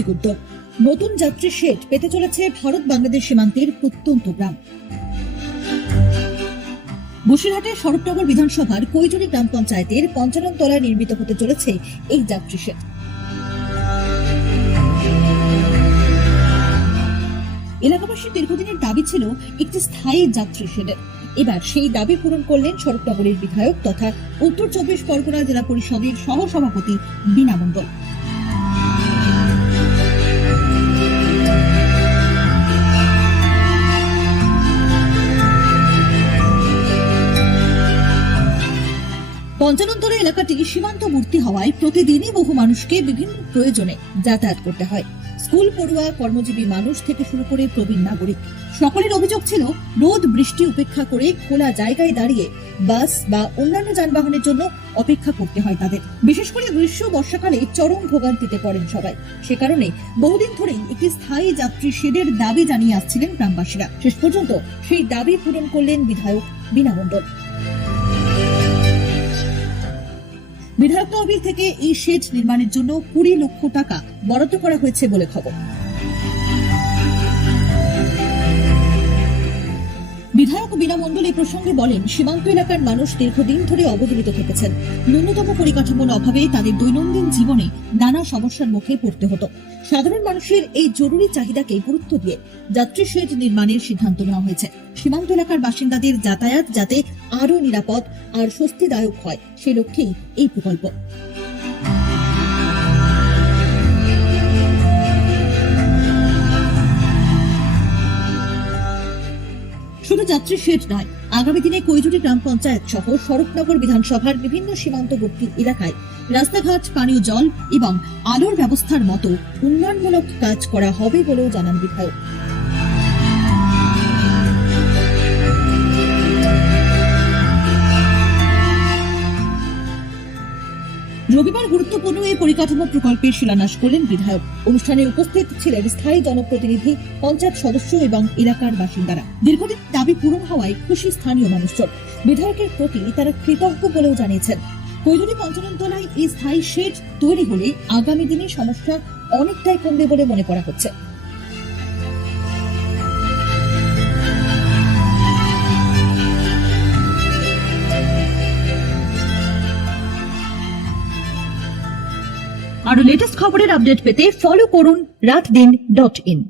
মানবিক উদ্যোগ। নতুন যাত্রী শেড পেতে চলেছে ভারত বাংলাদেশ সীমান্তের প্রত্যন্ত গ্রাম। বসিরহাটের স্বরূপনগর বিধানসভার কৈজুরি গ্রাম পঞ্চায়েতের ৫৫ তলায় নির্মিত হতে চলেছে এই যাত্রী শেড। এলাকাবাসীর দীর্ঘদিনের দাবি ছিল একটি স্থায়ী যাত্রী শেডের। এবার সেই দাবি পূরণ করলেন স্বরূপনগরের বিধায়ক তথা উত্তর ২৪ পরগনা জেলা পরিষদের সহসভাপতি বীণা মণ্ডল। পঞ্চাননতলা এলাকাটি সীমান্তবর্তী হওয়ায় প্রতিদিনই বহু মানুষকে বিভিন্ন প্রয়োজনে যাতায়াত করতে হয়। স্কুল পড়ুয়া, কর্মজীবী মানুষ থেকে শুরু করে প্রবীণ নাগরিক সকলের অভিযোগ ছিল রোদ বৃষ্টি উপেক্ষা করে খোলা জায়গায় দাঁড়িয়ে বাস বা অন্যান্য যানবাহনের জন্য অপেক্ষা করতে হয় তাদের। বিশেষ করে গ্রীষ্ম বর্ষাকালে চরম ভোগান্তিতে পড়েন সবাই। সে কারণে বহুদিন ধরেই একটি স্থায়ী যাত্রী শেডের দাবি জানিয়ে আসছিলেন গ্রামবাসীরা। শেষ পর্যন্ত সেই দাবি পূরণ করলেন বিধায়ক বীণা মণ্ডল। বিধায়ক তহবিল থেকে এই শেড নির্মাণের জন্য ২০ লক্ষ টাকা বরাদ্দ করা হয়েছে বলে খবর। বিধায়ক বীণা মণ্ডল এই প্রসঙ্গে বলেন, সীমান্ত এলাকার মানুষ দীর্ঘদিন ধরে অবহেলিত থেকেছেন। ন্যূনতম পরিকাঠামোর অভাবে তাদের দৈনন্দিন জীবনে নানা সমস্যার মুখে পড়তে হতো। সাধারণ মানুষের এই জরুরি চাহিদাকে গুরুত্ব দিয়ে যাত্রী শেড নির্মাণের সিদ্ধান্ত নেওয়া হয়েছে। সীমান্ত এলাকার বাসিন্দাদের যাতায়াত যাতে আরো নিরাপদ আর স্বস্তিদায়ক হয়, সে লক্ষ্যেই এই প্রকল্প। শুধু যাত্রী শেড নয়, আগামী দিনে কৈজুরি গ্রাম পঞ্চায়েত সহ স্বরূপনগর বিধানসভার বিভিন্ন সীমান্তবর্তী এলাকায় রাস্তাঘাট, পানীয় জল এবং আলোর ব্যবস্থার মতো উন্নয়নমূলক কাজ করা হবে বলেও জানান বিধায়ক। রবিবার গুরুত্বপূর্ণ এই পরিকাঠামো প্রকল্পের শিলান্যাস করলেন বিধায়ক। অনুষ্ঠানে উপস্থিত ছিলেন স্থায়ী জনপ্রতিনিধি, পঞ্চায়েত সদস্য এবং এলাকার বাসিন্দারা। দীর্ঘদিন দাবি পূরণ হওয়ায় খুশি স্থানীয় মানুষজন। বিধায়কের প্রতি তারা কৃতজ্ঞ বলেও জানিয়েছেন। কৈজুরি ৫৫ তলায় এই স্থায়ী শেড তৈরি হলে আগামী দিনে সমস্যা অনেকটাই কমবে বলে মনে করা হচ্ছে। আরো লেটেস্ট খবরের আপডেট পেতে ফলো করুন রাতদিন.in।